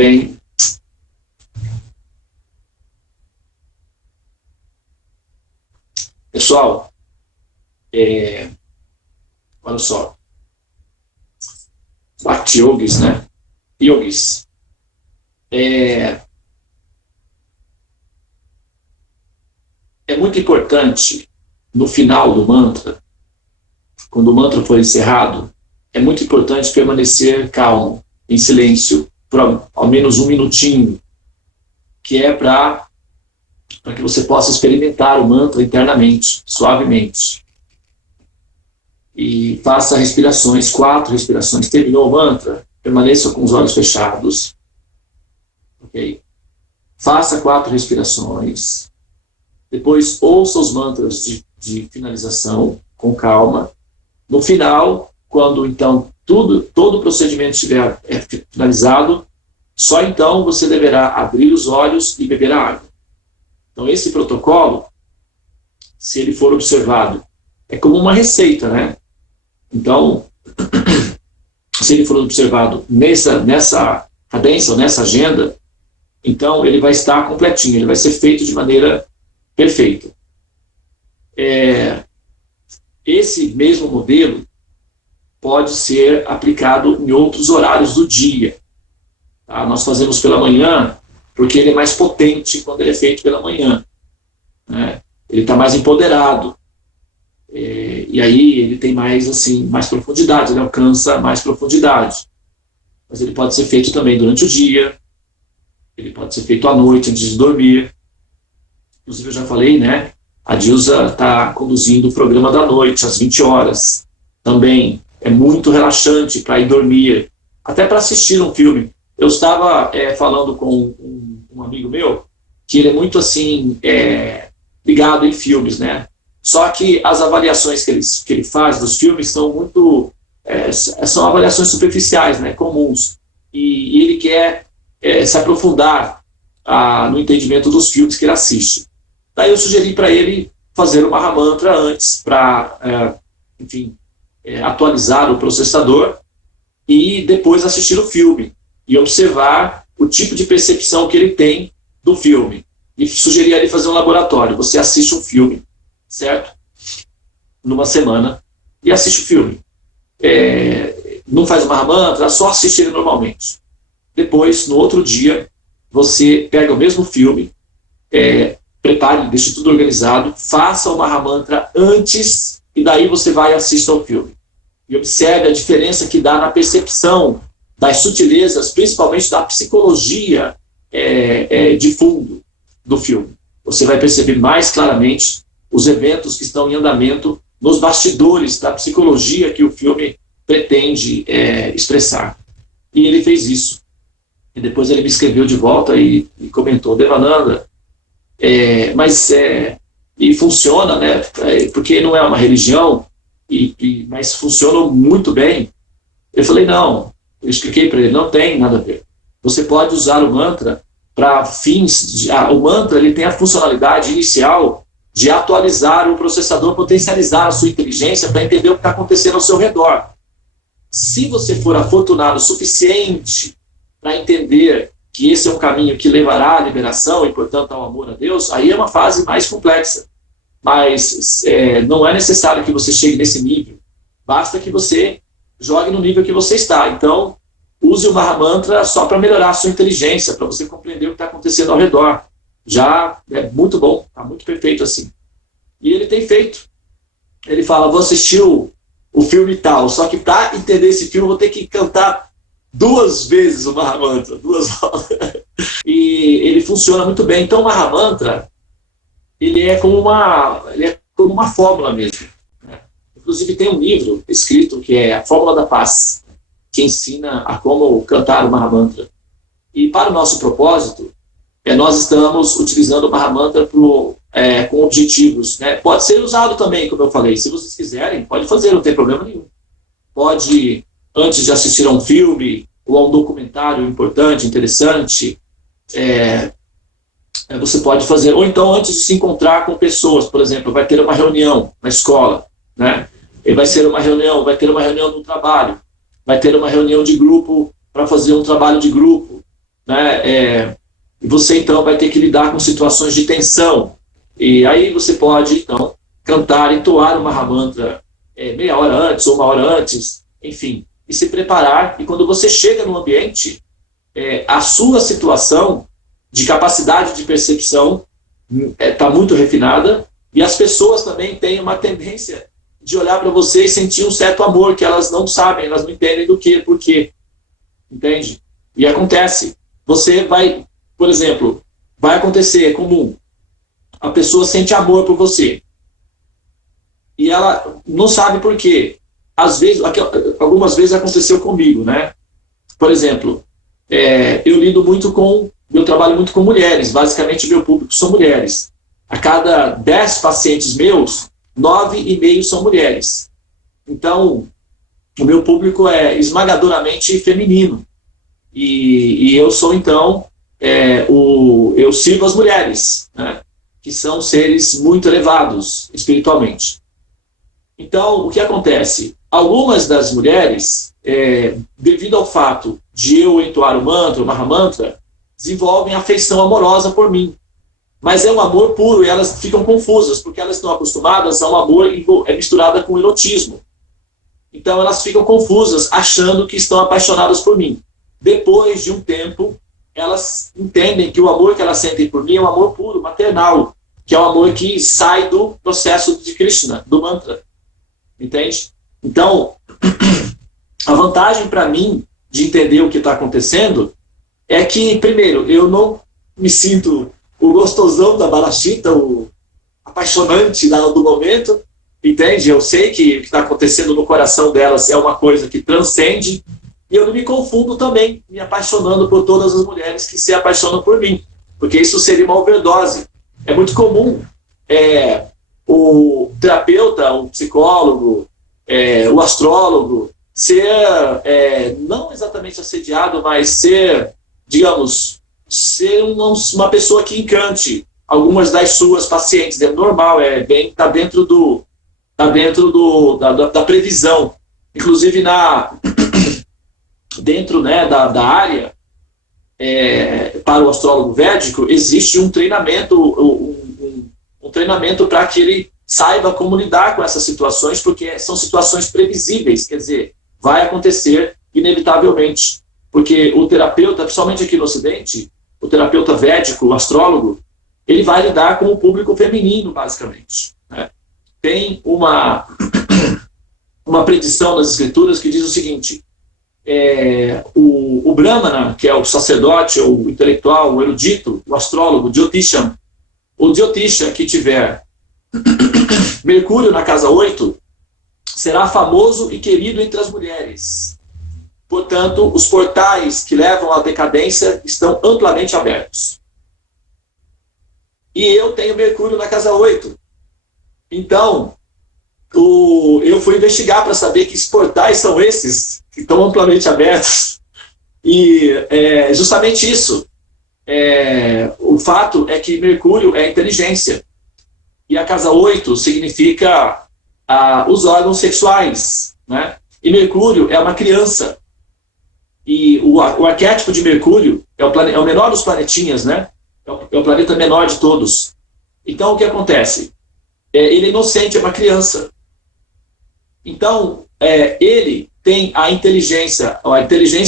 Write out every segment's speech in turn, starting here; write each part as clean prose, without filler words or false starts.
bem. Pessoal, olha só. Bhakti Yogis, né? Yogis. É muito importante, no final do mantra, quando o mantra for encerrado, é muito importante permanecer calmo, em silêncio, por ao menos um minutinho, que é para que você possa experimentar o mantra internamente, suavemente. E faça respirações, 4 respirações. Terminou o mantra, permaneça com os olhos fechados. Ok? Faça 4 respirações. Depois ouça os mantras de finalização, com calma. No final, quando então todo o procedimento estiver finalizado, só então você deverá abrir os olhos e beber a água. Então esse protocolo, se ele for observado, é como uma receita, né? Então, se ele for observado nessa cadência, ou nessa agenda, então ele vai estar completinho, ele vai ser feito de maneira perfeita. Esse mesmo modelo pode ser aplicado em outros horários do dia. Tá? Nós fazemos pela manhã, porque ele é mais potente quando ele é feito pela manhã. Né? Ele está mais empoderado. E aí ele tem mais profundidade, ele alcança mais profundidade. Mas ele pode ser feito também durante o dia, ele pode ser feito à noite, antes de dormir. Inclusive eu já falei, né? A Dilsa está conduzindo o programa da noite, às 20 horas. Também é muito relaxante para ir dormir, até para assistir um filme. Eu estava falando com um amigo meu, que ele é muito ligado em filmes, né? Só que as avaliações que ele faz dos filmes são muito... são avaliações superficiais, né? Comuns. E ele quer se aprofundar no entendimento dos filmes que ele assiste. Daí eu sugeri para ele fazer o Mahamantra antes, para, atualizar o processador e depois assistir o filme e observar o tipo de percepção que ele tem do filme. E sugeri a ele fazer um laboratório. Você assiste um filme, certo? Numa semana, e assiste o filme. Não faz o Mahamantra, só assiste ele normalmente. Depois, no outro dia, você pega o mesmo filme, prepare, deixe tudo organizado, faça o Mahamantra antes, e daí você vai e assista ao filme. E observe a diferença que dá na percepção das sutilezas, principalmente da psicologia de fundo do filme. Você vai perceber mais claramente os eventos que estão em andamento nos bastidores da psicologia que o filme pretende expressar. E ele fez isso. E depois ele me escreveu de volta e comentou: Devananda, e funciona, né? Porque não é uma religião, mas funciona muito bem. Eu falei: não. Eu expliquei para ele: não tem nada a ver. Você pode usar o mantra para fins... o mantra ele tem a funcionalidade inicial de atualizar o processador, potencializar a sua inteligência para entender o que está acontecendo ao seu redor. Se você for afortunado o suficiente para entender que esse é um caminho que levará à liberação e, portanto, ao amor a Deus, aí é uma fase mais complexa. Mas não é necessário que você chegue nesse nível. Basta que você jogue no nível que você está. Então, use o Mahamantra só para melhorar a sua inteligência, para você compreender o que está acontecendo ao redor. Já é muito bom, está muito perfeito assim. E ele tem feito. Ele fala: vou assistir o filme tal, só que para entender esse filme eu vou ter que cantar 2 vezes o Mahamantra, 2 horas. E ele funciona muito bem. Então o Mahamantra, ele é como uma fórmula mesmo. Inclusive tem um livro escrito que é A Fórmula da Paz, que ensina a como cantar o Mahamantra. E para o nosso propósito, nós estamos utilizando o Mahamantra com objetivos. Né? Pode ser usado também, como eu falei. Se vocês quiserem, pode fazer, não tem problema nenhum. Pode, antes de assistir a um filme ou a um documentário importante, interessante, você pode fazer. Ou então, antes de se encontrar com pessoas, por exemplo, vai ter uma reunião na escola, né? E vai ter uma reunião no trabalho, vai ter uma reunião de grupo para fazer um trabalho de grupo. né? Você então vai ter que lidar com situações de tensão. E aí você pode, então, cantar, entoar uma Mahamantra meia hora antes ou uma hora antes, enfim, e se preparar. E quando você chega no ambiente, a sua situação de capacidade de percepção está muito refinada, e as pessoas também têm uma tendência de olhar para você e sentir um certo amor que elas não sabem, elas não entendem do que, por quê. Entende? E acontece. Você vai, por exemplo, vai acontecer, é comum, a pessoa sente amor por você e ela não sabe por quê. Às vezes, algumas vezes aconteceu comigo, né? Por exemplo, eu trabalho muito com mulheres, basicamente meu público são mulheres. A cada 10 pacientes meus, 9,5 são mulheres. Então, o meu público é esmagadoramente feminino. E eu sou, então, eu sirvo as mulheres, né? Que são seres muito elevados espiritualmente. Então, o que acontece? Algumas das mulheres, devido ao fato de eu entoar o mantra, o Mahamantra, desenvolvem afeição amorosa por mim. Mas é um amor puro e elas ficam confusas, porque elas estão acostumadas a um amor misturado com erotismo. Então elas ficam confusas, achando que estão apaixonadas por mim. Depois de um tempo, elas entendem que o amor que elas sentem por mim é um amor puro, maternal, que é um amor que sai do processo de Krishna, do mantra. Entende? Então, a vantagem para mim de entender o que está acontecendo é que, primeiro, eu não me sinto o gostosão da Barashita, o apaixonante do momento, entende? Eu sei que o que está acontecendo no coração delas é uma coisa que transcende, e eu não me confundo também me apaixonando por todas as mulheres que se apaixonam por mim, porque isso seria uma overdose. É muito comum o terapeuta, o psicólogo, o astrólogo ser, não exatamente assediado, mas ser, digamos, ser uma pessoa que encante algumas das suas pacientes. É normal, está dentro da previsão. Inclusive, dentro, né, da área, para o astrólogo védico, existe um treinamento, um treinamento para que ele saiba como lidar com essas situações, porque são situações previsíveis, quer dizer, vai acontecer inevitavelmente. Porque o terapeuta, principalmente aqui no Ocidente, o terapeuta védico, o astrólogo, ele vai lidar com o público feminino, basicamente, né? Tem uma predição das escrituras que diz o seguinte: o Brahmana, que é o sacerdote, o intelectual, o erudito, o astrólogo, o Jyotisha que tiver Mercúrio na casa 8, será famoso e querido entre as mulheres. Portanto, os portais que levam à decadência estão amplamente abertos. E eu tenho Mercúrio na casa 8. Então, eu fui investigar para saber que portais são esses que estão amplamente abertos. E justamente isso. O fato é que Mercúrio é inteligência. E a casa 8 significa os órgãos sexuais, né? E Mercúrio é uma criança. E o arquétipo de Mercúrio é o menor dos planetinhas, né? É o planeta menor de todos. Então, o que acontece? Ele é inocente, é uma criança. Então, ele tem a inteligência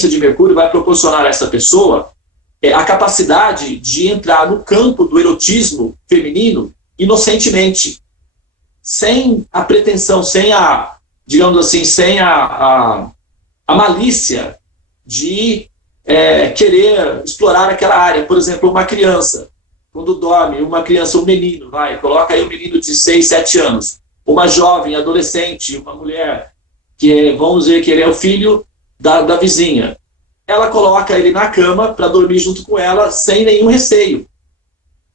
de Mercúrio vai proporcionar a essa pessoa a capacidade de entrar no campo do erotismo feminino inocentemente, sem a pretensão, sem a, digamos assim, sem a malícia de querer explorar aquela área. Por exemplo, uma criança, quando dorme, um menino, coloca aí um menino de 6, 7 anos, uma jovem, adolescente, uma mulher, vamos dizer que ele é o filho da vizinha, ela coloca ele na cama para dormir junto com ela sem nenhum receio,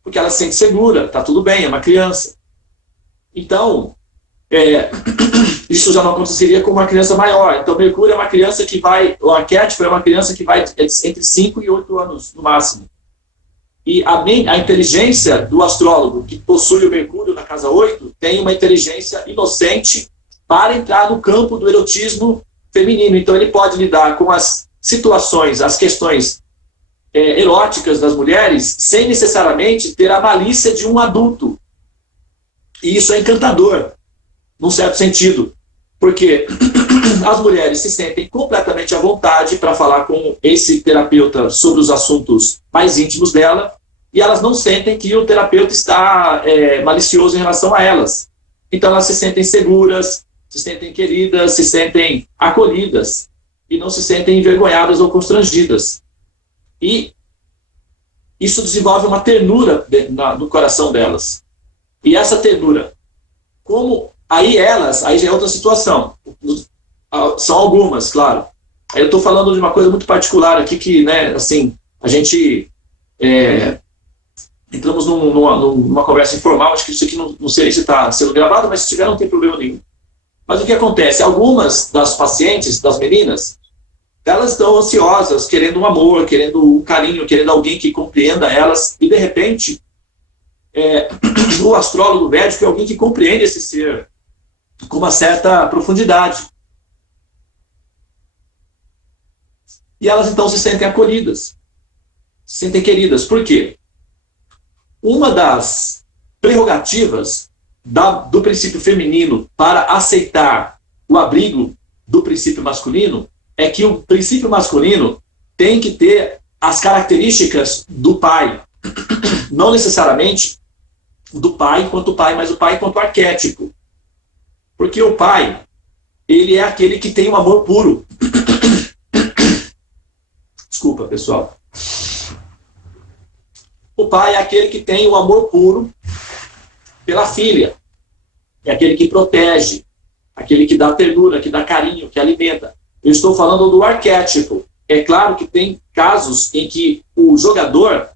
porque ela se sente segura, está tudo bem, é uma criança. Então, isso já não aconteceria com uma criança maior. Então, Mercúrio é uma criança o arquétipo é uma criança que vai entre 5 e 8 anos, no máximo. E a inteligência do astrólogo, que possui o Mercúrio na casa 8, tem uma inteligência inocente para entrar no campo do erotismo feminino. Então, ele pode lidar com as situações, as questões eróticas das mulheres sem necessariamente ter a malícia de um adulto. E isso é encantador, num certo sentido, porque as mulheres se sentem completamente à vontade para falar com esse terapeuta sobre os assuntos mais íntimos dela, e elas não sentem que o terapeuta está malicioso em relação a elas. Então elas se sentem seguras, se sentem queridas, se sentem acolhidas, e não se sentem envergonhadas ou constrangidas. E isso desenvolve uma ternura no coração delas. E essa ternura, como aí já é outra situação. São algumas, claro. Aí eu estou falando de uma coisa muito particular aqui que, né, assim, a gente entramos numa conversa informal. Acho que isso aqui não sei se está sendo gravado, mas se tiver não tem problema nenhum. Mas o que acontece? Algumas das pacientes, das meninas, elas estão ansiosas, querendo um amor, querendo um carinho, querendo alguém que compreenda elas, e de repente o astrólogo védico é alguém que compreende esse ser com uma certa profundidade. E elas então se sentem acolhidas, se sentem queridas. Por quê? Uma das prerrogativas do princípio feminino para aceitar o abrigo do princípio masculino é que o princípio masculino tem que ter as características do pai. Não necessariamente do pai enquanto pai, mas o pai enquanto arquétipo. Porque o pai, ele é aquele que tem um amor puro. Desculpa, pessoal. O pai é aquele que tem o amor puro pela filha. É aquele que protege, aquele que dá ternura, que dá carinho, que alimenta. Eu estou falando do arquétipo. É claro que tem casos em que o jogador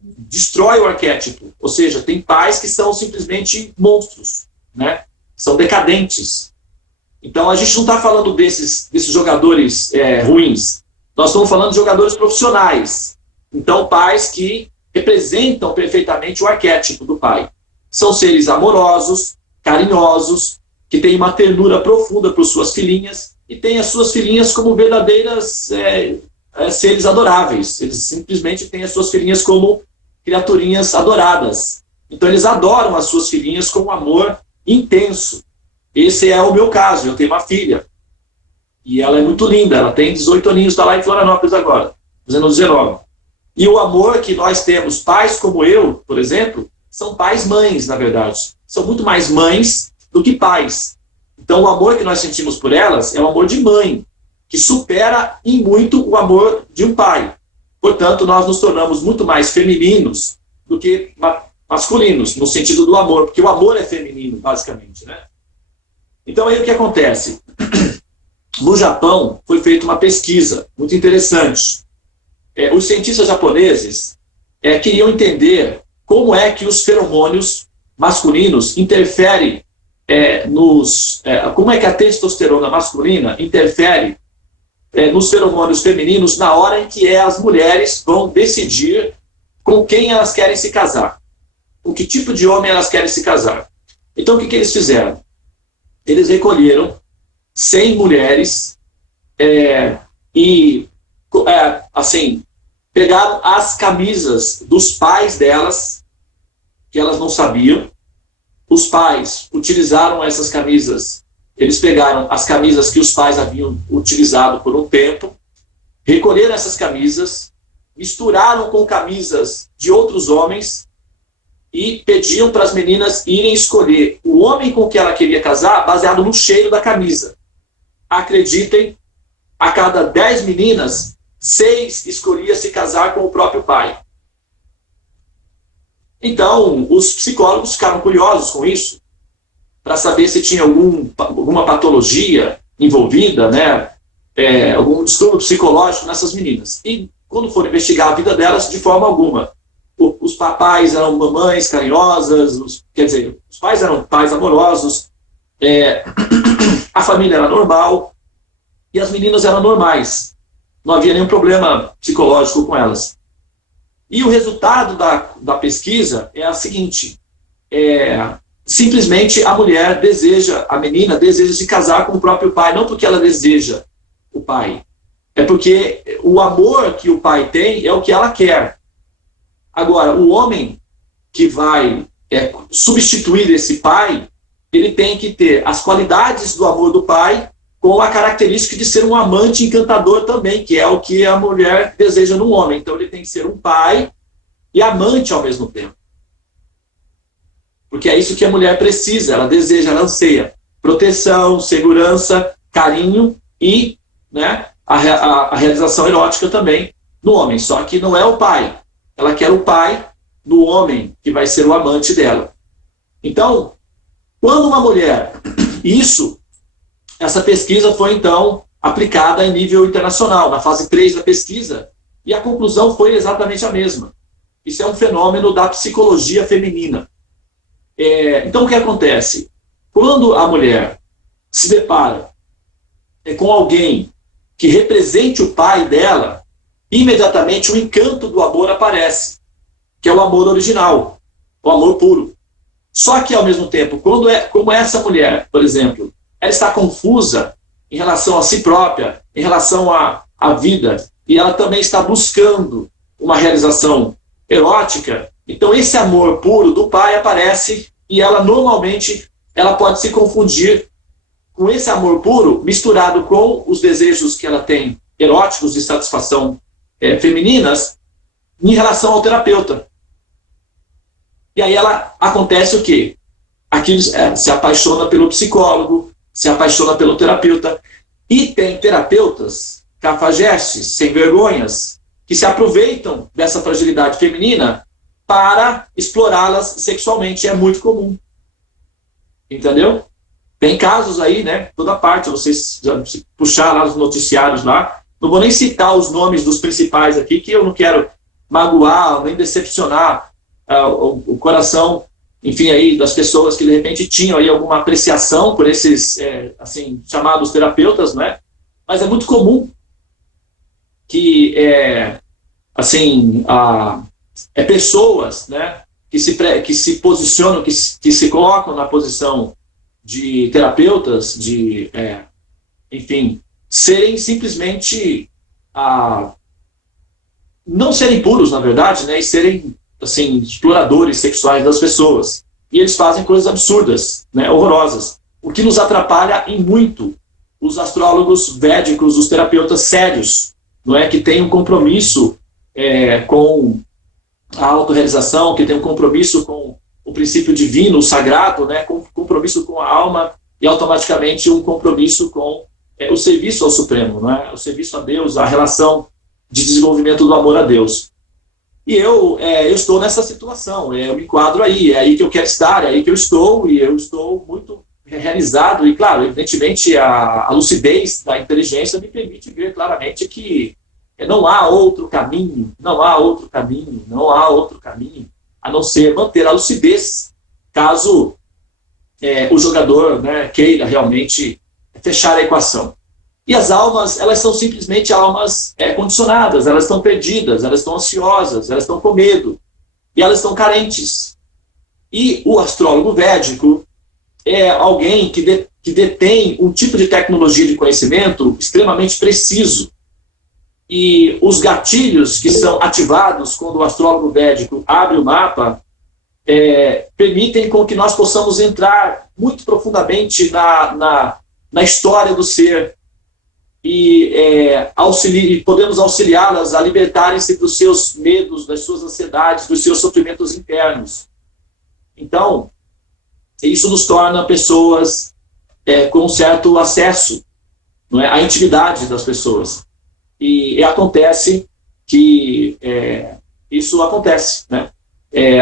destrói o arquétipo. Ou seja, tem pais que são simplesmente monstros, né? São decadentes. Então a gente não está falando desses jogadores ruins. Nós estamos falando de jogadores profissionais. Então pais que representam perfeitamente o arquétipo do pai. São seres amorosos, carinhosos, que têm uma ternura profunda por suas filhinhas e têm as suas filhinhas como verdadeiras seres adoráveis. Eles simplesmente têm as suas filhinhas como criaturinhas adoradas. Então eles adoram as suas filhinhas com um amor intenso. Esse é o meu caso. Eu tenho uma filha e ela é muito linda. Ela tem 18 aninhos, está lá em Florianópolis agora, fazendo 19. E o amor que nós temos, pais como eu, por exemplo, são pais-mães, na verdade. São muito mais mães do que pais. Então o amor que nós sentimos por elas é um amor de mãe, que supera em muito o amor de um pai. Portanto, nós nos tornamos muito mais femininos do que masculinos, no sentido do amor, porque o amor é feminino, basicamente, né? Então aí o que acontece? No Japão foi feita uma pesquisa muito interessante. Os cientistas japoneses queriam entender como é que os feromônios masculinos interferem como é que a testosterona masculina interfere nos feromônios femininos na hora em que as mulheres vão decidir com quem elas querem se casar, com que tipo de homem elas querem se casar. Então o que eles fizeram? Eles recolheram 100 mulheres assim, pegaram as camisas dos pais delas, que elas não sabiam. Os pais utilizaram essas camisas, eles pegaram as camisas que os pais haviam utilizado por um tempo, recolheram essas camisas, misturaram com camisas de outros homens e pediam para as meninas irem escolher o homem com que ela queria casar baseado no cheiro da camisa. Acreditem, a cada 10 meninas, 6 escolhiam se casar com o próprio pai. Então, os psicólogos ficaram curiosos com isso, para saber se tinha alguma patologia envolvida, né, algum distúrbio psicológico nessas meninas. E quando foram investigar a vida delas, de forma alguma. Os papais eram mamães carinhosas, os pais eram pais amorosos, a família era normal, e as meninas eram normais. Não havia nenhum problema psicológico com elas. E o resultado da pesquisa é a seguinte: simplesmente a menina deseja se casar com o próprio pai, não porque ela deseja o pai. É porque o amor que o pai tem é o que ela quer. Agora, o homem que vai substituir esse pai, ele tem que ter as qualidades do amor do pai com a característica de ser um amante encantador também, que é o que a mulher deseja no homem. Então ele tem que ser um pai e amante ao mesmo tempo. Porque é isso que a mulher precisa, ela deseja, ela anseia proteção, segurança, carinho e, né, a realização erótica também no homem. Só que não é o pai. Ela quer o pai do homem, que vai ser o amante dela. Então, quando uma mulher... Essa pesquisa foi, então, aplicada em nível internacional, na fase 3 da pesquisa, e a conclusão foi exatamente a mesma. Isso é um fenômeno da psicologia feminina. Então, o que acontece? Quando a mulher se depara com alguém que represente o pai dela, imediatamente o encanto do amor aparece, que é o amor original, o amor puro. Só que, ao mesmo tempo, como essa mulher, por exemplo, ela está confusa em relação a si própria, em relação à vida, e ela também está buscando uma realização erótica, então esse amor puro do pai aparece e ela normalmente ela pode se confundir com esse amor puro misturado com os desejos que ela tem eróticos de satisfação femininas em relação ao terapeuta. E aí acontece o quê? Aquilo se apaixona pelo psicólogo, se apaixona pelo terapeuta. E tem terapeutas cafajestes, sem vergonhas, que se aproveitam dessa fragilidade feminina para explorá-las sexualmente. É muito comum. Entendeu? Tem casos aí, né? Toda parte, vocês já se puxar lá nos noticiários lá. Não vou nem citar os nomes dos principais aqui, que eu não quero magoar, nem decepcionar o coração, enfim, aí, das pessoas que de repente tinham aí alguma apreciação por esses, assim, chamados terapeutas, né? Mas é muito comum que, pessoas, né, que se posicionam, que se colocam na posição de terapeutas, enfim, serem simplesmente, não serem puros, na verdade, né, e serem, assim, exploradores sexuais das pessoas. E eles fazem coisas absurdas, né, horrorosas. O que nos atrapalha em muito os astrólogos védicos, os terapeutas sérios, não é, que têm um compromisso com a autorrealização, que têm um compromisso com o princípio divino, o sagrado, né, com compromisso com a alma e automaticamente um compromisso com o serviço ao Supremo, não é, o serviço a Deus, a relação de desenvolvimento do amor a Deus. E eu estou nessa situação, eu me enquadro aí, é aí que eu quero estar, é aí que eu estou, e eu estou muito realizado, e claro, evidentemente a lucidez da inteligência me permite ver claramente que não há outro caminho, a não ser manter a lucidez, caso o jogador, né, queira realmente fechar a equação. E as almas, elas são simplesmente almas condicionadas, elas estão perdidas, elas estão ansiosas, elas estão com medo, e elas estão carentes. E o astrólogo védico é alguém que detém um tipo de tecnologia de conhecimento extremamente preciso. E os gatilhos que são ativados quando o astrólogo védico abre o mapa permitem com que nós possamos entrar muito profundamente na história do ser, e podemos auxiliá-las a libertarem-se dos seus medos, das suas ansiedades, dos seus sofrimentos internos. Então, isso nos torna pessoas com um certo acesso, não é, à intimidade das pessoas. E acontece que isso acontece, né?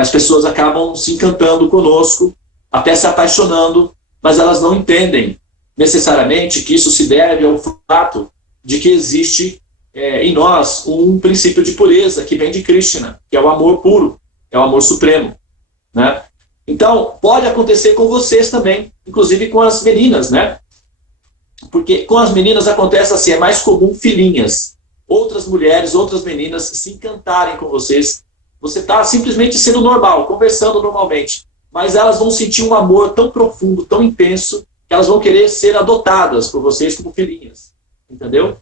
As pessoas acabam se encantando conosco, até se apaixonando, mas elas não entendem necessariamente que isso se deve ao fato de que existe em nós um princípio de pureza que vem de Krishna, que é o amor puro, é o amor supremo, né? Então, pode acontecer com vocês também, inclusive com as meninas, né? Porque com as meninas acontece assim, é mais comum filhinhas, outras mulheres, outras meninas se encantarem com vocês. Você está simplesmente sendo normal, conversando normalmente, mas elas vão sentir um amor tão profundo, tão intenso, que elas vão querer ser adotadas por vocês como filhinhas, entendeu?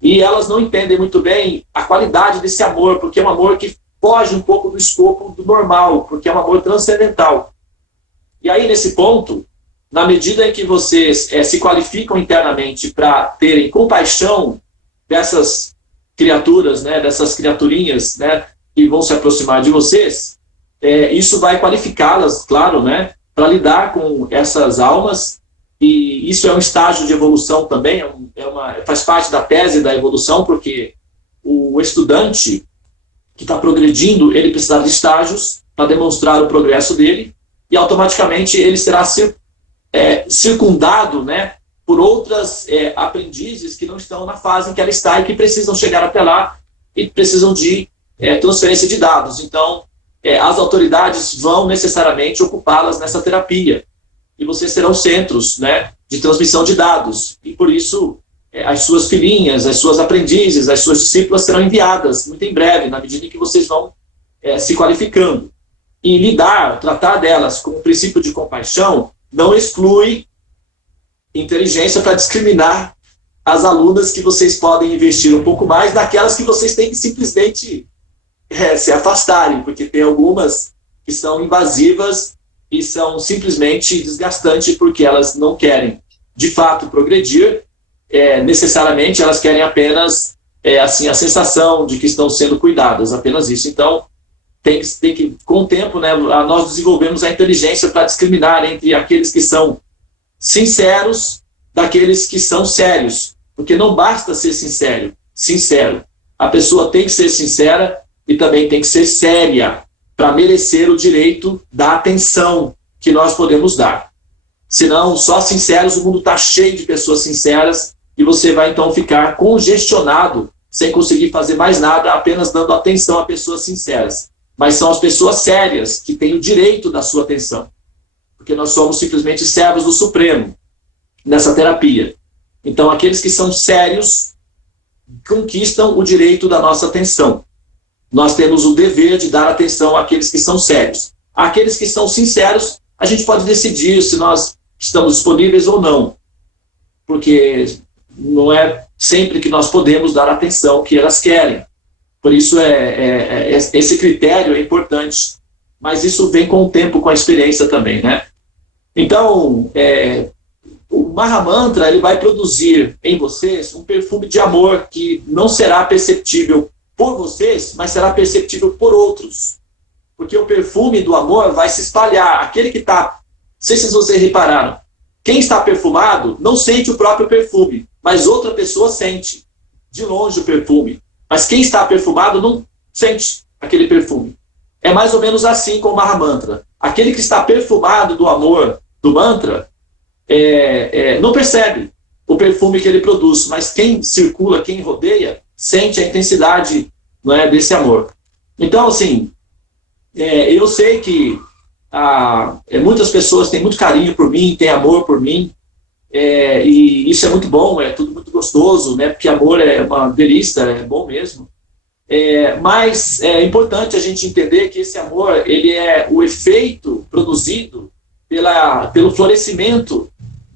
e elas não entendem muito bem a qualidade desse amor, porque é um amor que foge um pouco do escopo do normal, porque é um amor transcendental. E aí, nesse ponto, na medida em que vocês se qualificam internamente para terem compaixão dessas criaturas, né, dessas criaturinhas, né, que vão se aproximar de vocês, isso vai qualificá-las, claro, né, para lidar com essas almas, e isso é um estágio de evolução também, faz parte da tese da evolução, porque o estudante que está progredindo, ele precisará de estágios para demonstrar o progresso dele, e automaticamente ele será circundado, né, por outras aprendizes que não estão na fase em que ela está e que precisam chegar até lá e precisam de transferência de dados. Então, as autoridades vão necessariamente ocupá-las nessa terapia. E vocês serão centros, né, de transmissão de dados. E por isso, as suas filhinhas, as suas aprendizes, as suas discípulas serão enviadas muito em breve, na medida em que vocês vão se qualificando. E tratar delas com o princípio de compaixão não exclui inteligência para discriminar as alunas que vocês podem investir um pouco mais daquelas que vocês têm que simplesmente se afastarem, porque tem algumas que são invasivas e são simplesmente desgastantes porque elas não querem, de fato, progredir. Necessariamente elas querem apenas assim, a sensação de que estão sendo cuidadas, apenas isso. Então, tem que, com o tempo, né, nós desenvolvemos a inteligência para discriminar entre aqueles que são sinceros daqueles que são sérios, porque não basta ser sincero. A pessoa tem que ser sincera e também tem que ser séria para merecer o direito da atenção que nós podemos dar. Senão, só sinceros, o mundo está cheio de pessoas sinceras e você vai então ficar congestionado sem conseguir fazer mais nada, apenas dando atenção a pessoas sinceras. Mas são as pessoas sérias que têm o direito da sua atenção, porque nós somos simplesmente servos do Supremo nessa terapia. Então, aqueles que são sérios conquistam o direito da nossa atenção. Nós temos o dever de dar atenção àqueles que são sérios. Aqueles que são sinceros, a gente pode decidir se nós estamos disponíveis ou não, porque não é sempre que nós podemos dar a atenção que elas querem. Por isso, esse critério é importante, mas isso vem com o tempo, com a experiência também, né? Então, o Mahamantra, ele vai produzir em vocês um perfume de amor que não será perceptível por vocês, mas será perceptível por outros. Porque o perfume do amor vai se espalhar. Aquele que está... Não sei se vocês repararam. Quem está perfumado não sente o próprio perfume, mas outra pessoa sente de longe o perfume. Mas quem está perfumado não sente aquele perfume. É mais ou menos assim com o Mahamantra. Aquele que está perfumado do amor do mantra não percebe o perfume que ele produz, mas quem circula, quem rodeia, sente a intensidade, não é, desse amor. Então, assim, eu sei que muitas pessoas têm muito carinho por mim, têm amor por mim, e isso é muito bom, é tudo muito gostoso, né, porque amor é uma delícia, é bom mesmo. Mas é importante a gente entender que esse amor, ele é o efeito produzido pelo florescimento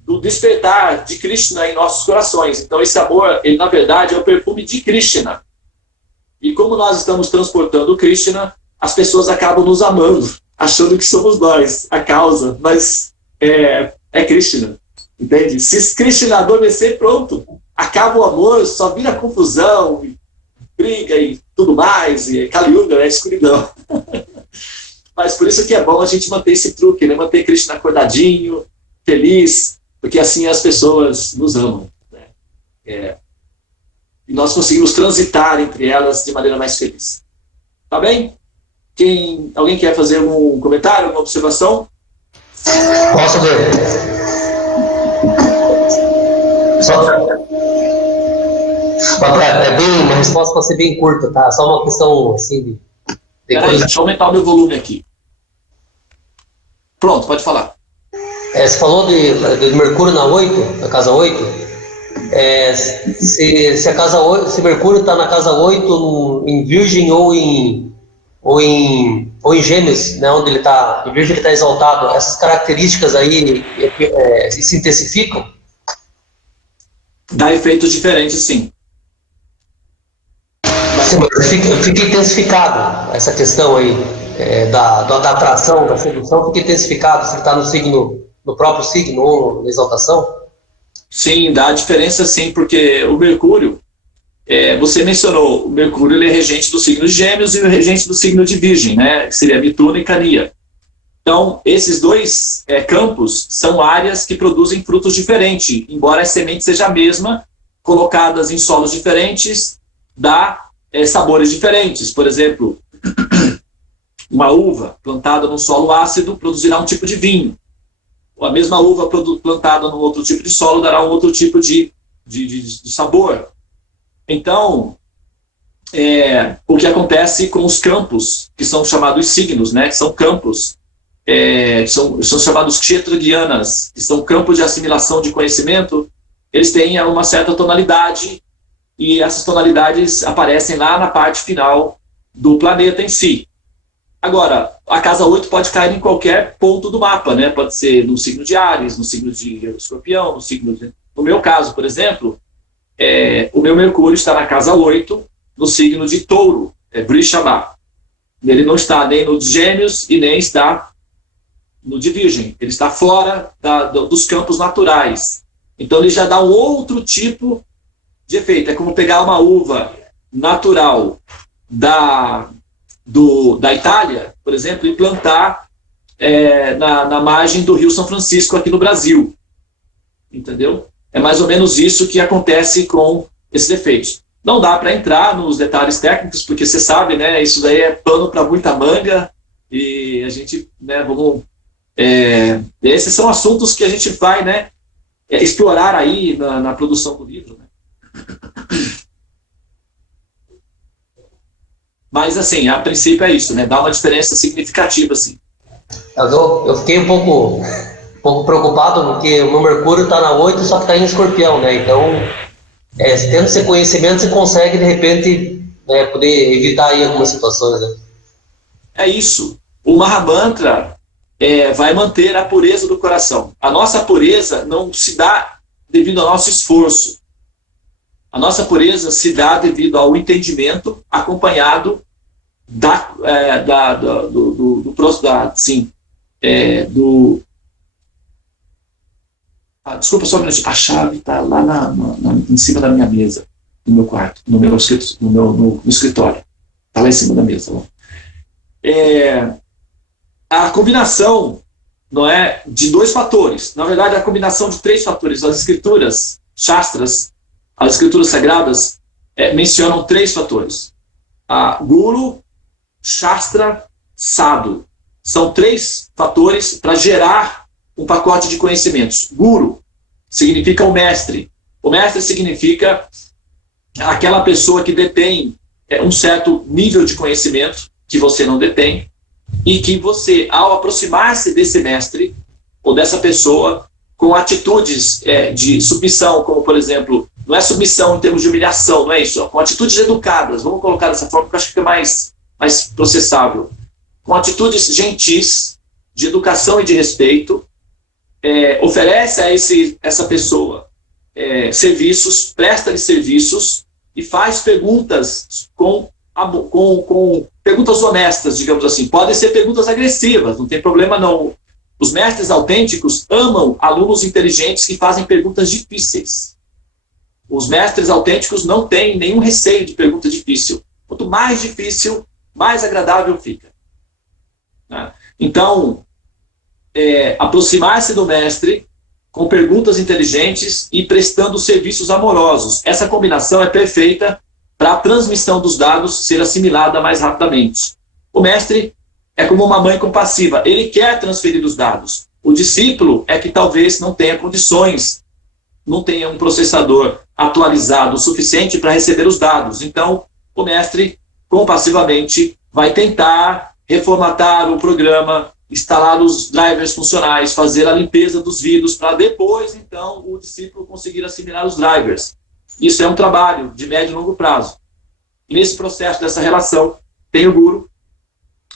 do despertar de Krishna em nossos corações. Então esse amor, ele na verdade é o perfume de Krishna. E como nós estamos transportando o Krishna, as pessoas acabam nos amando, achando que somos nós a causa, mas é Krishna, entende? Se Krishna adormecer, pronto, acaba o amor, só vira confusão, briga e tudo mais, e Kali Yuga, é escuridão. Mas por isso que é bom a gente manter esse truque, né? Manter Krishna acordadinho, feliz, porque assim as pessoas nos amam, né? E nós conseguimos transitar entre elas de maneira mais feliz. Tá bem? Alguém quer fazer um comentário, uma observação? Posso ver. Uma resposta para ser bem curta, tá? Só uma questão assim Peraí, deixa eu aumentar o meu volume aqui. Pronto, pode falar. Você falou de Mercúrio na 8, na casa 8. Se a casa 8, se Mercúrio está na casa 8 em Virgem ou em Gêmeos, né, onde ele está, em Virgem ele está exaltado, essas características aí se intensificam? Dá efeitos diferentes, sim. Sim, mas fica intensificado essa questão aí da atração, da sedução, fica intensificado se ele está no próprio signo ou na exaltação? Sim, dá a diferença sim, porque o Mercúrio, você mencionou, o Mercúrio ele é regente do signo de Gêmeos e o regente do signo de Virgem, né, que seria Mituna e Cania. Então, esses dois campos são áreas que produzem frutos diferentes, embora a semente seja a mesma, colocadas em solos diferentes, dá sabores diferentes. Por exemplo, uma uva plantada num solo ácido produzirá um tipo de vinho. Ou a mesma uva plantada num outro tipo de solo dará um outro tipo de sabor. Então, o que acontece com os campos, que são chamados signos, né, que são campos, são chamados kshetra-gyanas, que são campos de assimilação de conhecimento, eles têm uma certa tonalidade, e essas tonalidades aparecem lá na parte final do planeta em si. Agora, a casa 8 pode cair em qualquer ponto do mapa, né? Pode ser no signo de Áries, no signo de Escorpião, no meu caso, por exemplo, o meu Mercúrio está na casa 8, no signo de Touro, Vrishabha. Ele não está nem no de Gêmeos e nem está no de Virgem. Ele está fora dos campos naturais. Então ele já dá um outro tipo de efeito. É como pegar uma uva natural da Itália, por exemplo, e plantar na margem do Rio São Francisco aqui no Brasil. Entendeu? É mais ou menos isso que acontece com esses efeitos. Não dá para entrar nos detalhes técnicos, porque você sabe, né, isso daí é pano para muita manga, e a gente, né, esses são assuntos que a gente vai, né, explorar aí na produção do livro, né? Mas, assim, a princípio é isso, né? Dá uma diferença significativa, assim. Eu fiquei um pouco preocupado, porque o meu Mercúrio está na 8, só que está em Escorpião, né? Então, tendo esse conhecimento, você consegue, de repente, poder evitar aí algumas situações, né? É isso. O Mahamantra vai manter a pureza do coração. A nossa pureza não se dá devido ao nosso esforço. A nossa pureza se dá devido ao entendimento acompanhado desculpa só um minutinho. A chave está lá em cima da minha mesa, no meu quarto, no escritório. Está lá em cima da mesa. A combinação, não é, de dois fatores. Na verdade, a combinação de 3 fatores. As escrituras, shastras, as escrituras sagradas, mencionam 3 fatores. Guru, Shastra, Sadhu. São 3 fatores para gerar um pacote de conhecimentos. Guru significa o mestre. O mestre significa aquela pessoa que detém um certo nível de conhecimento que você não detém, e que você, ao aproximar-se desse mestre ou dessa pessoa, com atitudes de submissão, como, por exemplo, não é submissão em termos de humilhação, não é isso, com atitudes educadas, vamos colocar dessa forma, que eu acho que fica mais processável, com atitudes gentis, de educação e de respeito, oferece a essa pessoa serviços, presta-lhe serviços e faz perguntas com perguntas honestas, digamos assim. Podem ser perguntas agressivas, não tem problema não. Os mestres autênticos amam alunos inteligentes que fazem perguntas difíceis. Os mestres autênticos não têm nenhum receio de pergunta difícil. Quanto mais difícil, mais agradável fica. Então, aproximar-se do mestre com perguntas inteligentes e prestando serviços amorosos. Essa combinação é perfeita para a transmissão dos dados ser assimilada mais rapidamente. O mestre é como uma mãe compassiva, ele quer transferir os dados. O discípulo é que talvez não tenha condições, não tenha um processador atualizado o suficiente para receber os dados. Então, o mestre, compassivamente, vai tentar reformatar o programa, instalar os drivers funcionais, fazer a limpeza dos vírus, para depois, então, o discípulo conseguir assimilar os drivers. Isso é um trabalho de médio e longo prazo. E nesse processo dessa relação, tem o Guru,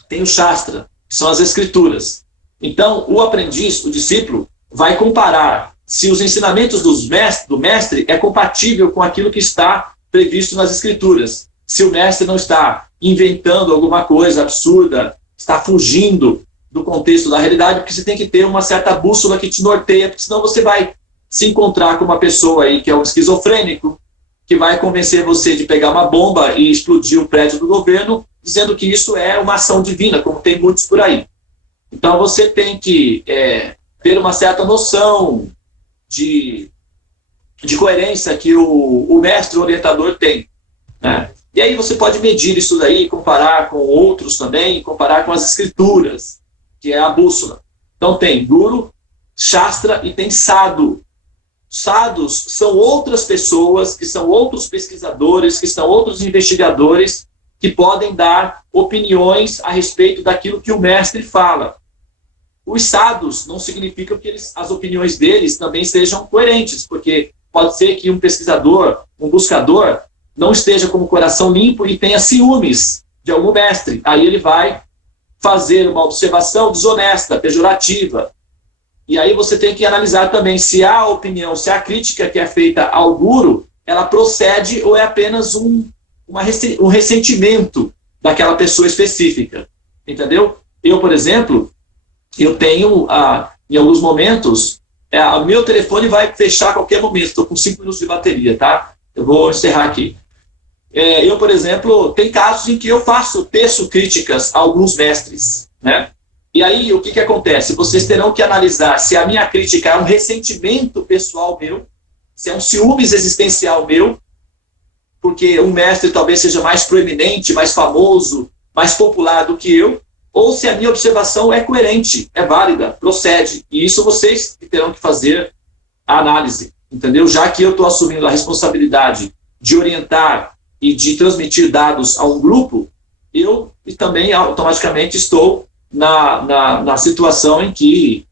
tem o Shastra, que são as escrituras. Então, o aprendiz, o discípulo, vai comparar se os ensinamentos do mestre é compatível com aquilo que está previsto nas escrituras. se o mestre não está inventando alguma coisa absurda, está fugindo do contexto da realidade, porque você tem que ter uma certa bússola que te norteia, porque senão você vai se encontrar com uma pessoa aí que é um esquizofrênico, que vai convencer você de pegar uma bomba e explodir o prédio do governo, dizendo que isso é uma ação divina, como tem muitos por aí. Então você tem que ter uma certa noção de coerência que o mestre orientador tem, né? E aí você pode medir isso daí, comparar com outros também, comparar com as escrituras, que é a bússola. Então tem Guru, Shastra e tem Sadhu. Sadhus são outras pessoas, que são outros pesquisadores, que são outros investigadores, que podem dar opiniões a respeito daquilo que o mestre fala. Os sadhus não significam que as opiniões deles também sejam coerentes, porque pode ser que um pesquisador, um buscador, não esteja com o coração limpo e tenha ciúmes de algum mestre. Aí ele vai fazer uma observação desonesta, pejorativa. E aí você tem que analisar também se a opinião, se a crítica que é feita ao guru, ela procede ou é apenas um ressentimento daquela pessoa específica. Entendeu? Eu, por exemplo, eu tenho, em alguns momentos, o meu telefone vai fechar a qualquer momento. Estou com 5 minutos de bateria, tá? Eu vou encerrar aqui. Eu, por exemplo, tem casos em que eu teço críticas a alguns mestres, né? E aí, o que acontece? Vocês terão que analisar se a minha crítica é um ressentimento pessoal meu, se é um ciúmes existencial meu, porque um mestre talvez seja mais proeminente, mais famoso, mais popular do que eu, ou se a minha observação é coerente, é válida, procede. E isso vocês terão que fazer a análise, entendeu? Já que eu estou assumindo a responsabilidade de orientar e de transmitir dados a um grupo, eu também automaticamente estou na situação em que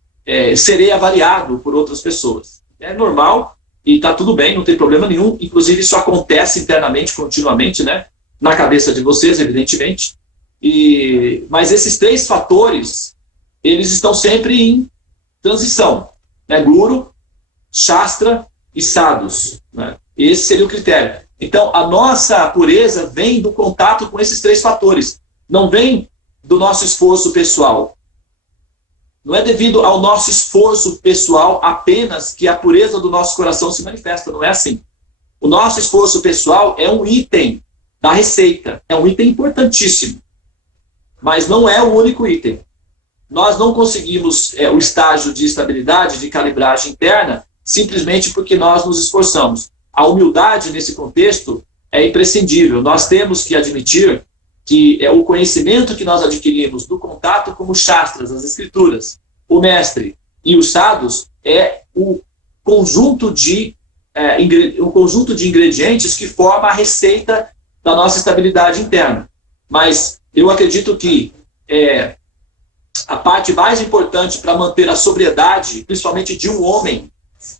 serei avaliado por outras pessoas. É normal e está tudo bem, não tem problema nenhum. Inclusive, isso acontece internamente, continuamente, né? Na cabeça de vocês, evidentemente. Mas esses 3 fatores, eles estão sempre em transição, né? Guru, Shastra e Sadhus, né? Esse seria o critério. Então, a nossa pureza vem do contato com esses 3 fatores. Não vem do nosso esforço pessoal. Não é devido ao nosso esforço pessoal apenas que a pureza do nosso coração se manifesta. Não é assim. O nosso esforço pessoal é um item da receita. É um item importantíssimo. Mas não é o único item. Nós não conseguimos o estágio de estabilidade, de calibragem interna, simplesmente porque nós nos esforçamos. A humildade, nesse contexto, é imprescindível. Nós temos que admitir que o conhecimento que nós adquirimos do contato com os shastras, as escrituras, o mestre e os sadhus, é o conjunto de ingredientes que forma a receita da nossa estabilidade interna. Mas eu acredito que a parte mais importante para manter a sobriedade, principalmente de um homem,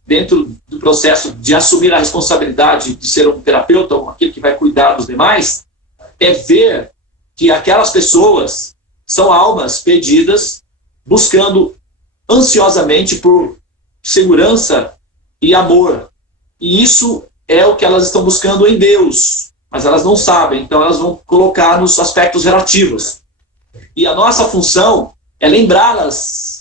dentro do processo de assumir a responsabilidade de ser um terapeuta, ou aquele que vai cuidar dos demais, é ver que aquelas pessoas são almas perdidas, buscando ansiosamente por segurança e amor. E isso é o que elas estão buscando em Deus, mas elas não sabem, então elas vão colocar nos aspectos relativos. E a nossa função é lembrá-las